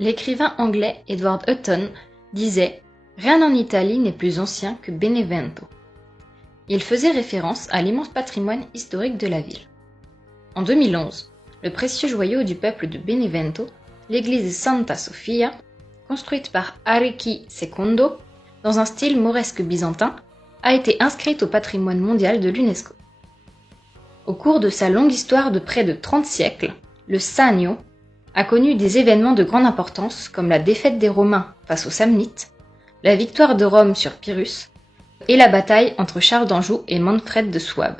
L'écrivain anglais Edward Hutton disait « Rien en Italie n'est plus ancien que Benevento ». Il faisait référence à l'immense patrimoine historique de la ville. En 2011, le précieux joyau du peuple de Benevento, l'église Santa Sofia, construite par Arricchi II dans un style mauresque byzantin, a été inscrite au patrimoine mondial de l'UNESCO. Au cours de sa longue histoire de près de 30 siècles, le Sannio a connu des événements de grande importance comme la défaite des Romains face aux Samnites, la victoire de Rome sur Pyrrhus et la bataille entre Charles d'Anjou et Manfred de Souabe.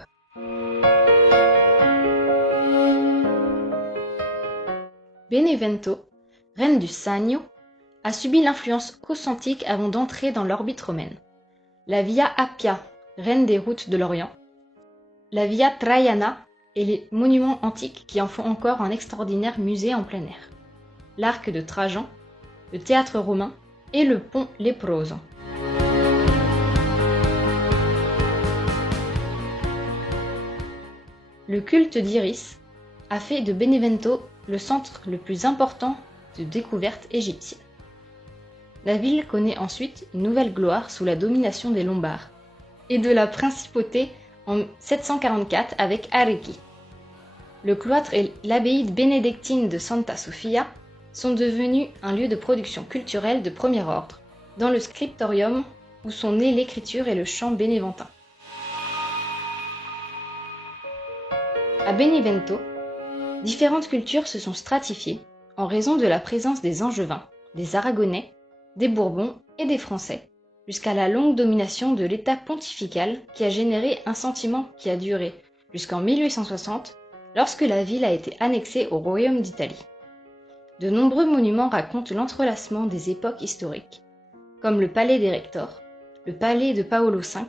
Benevento, reine du Sannio, a subi l'influence coscentique avant d'entrer dans l'orbite romaine. La Via Appia, reine des routes de l'Orient, la Via Traiana et les monuments antiques qui en font encore un extraordinaire musée en plein air, l'arc de Trajan, le théâtre romain et le pont Leproso. Le culte d'Iris a fait de Benevento le centre le plus important de découverte égyptienne. La ville connaît ensuite une nouvelle gloire sous la domination des Lombards et de la principauté en 744 avec Arricchi. Le cloître et l'abbaye bénédictine de Santa Sofia sont devenus un lieu de production culturelle de premier ordre, dans le scriptorium où sont nées l'écriture et le chant bénéventin. À Benevento, différentes cultures se sont stratifiées en raison de la présence des Angevins, des Aragonais, des Bourbons et des Français, jusqu'à la longue domination de l'État pontifical qui a généré un sentiment qui a duré jusqu'en 1860, lorsque la ville a été annexée au Royaume d'Italie. De nombreux monuments racontent l'entrelacement des époques historiques, comme le palais des Rectors, le palais de Paolo V,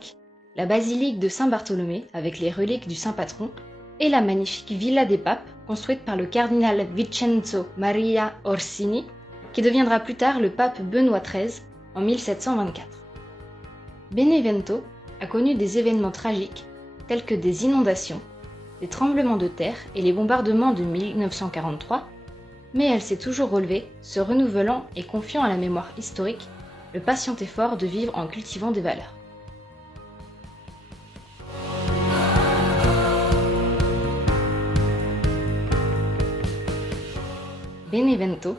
la basilique de Saint-Bartholomé avec les reliques du saint patron et la magnifique Villa des Papes construite par le cardinal Vincenzo Maria Orsini, qui deviendra plus tard le pape Benoît XIII en 1724. Benevento a connu des événements tragiques tels que des inondations, des tremblements de terre et les bombardements de 1943, mais elle s'est toujours relevée, se renouvelant et confiant à la mémoire historique le patient effort de vivre en cultivant des valeurs. Benevento,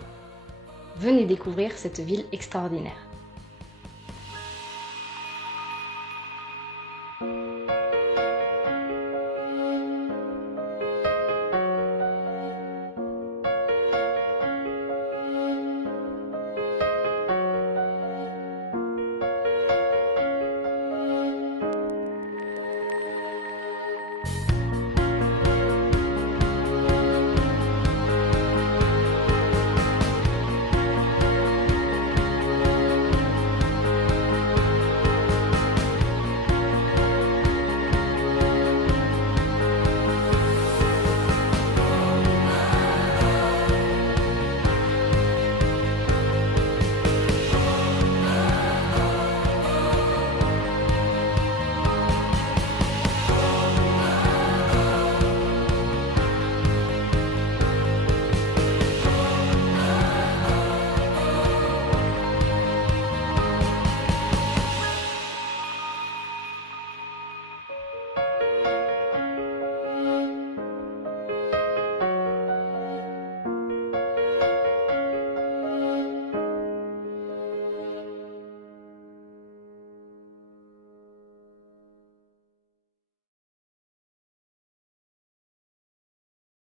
venez découvrir cette ville extraordinaire.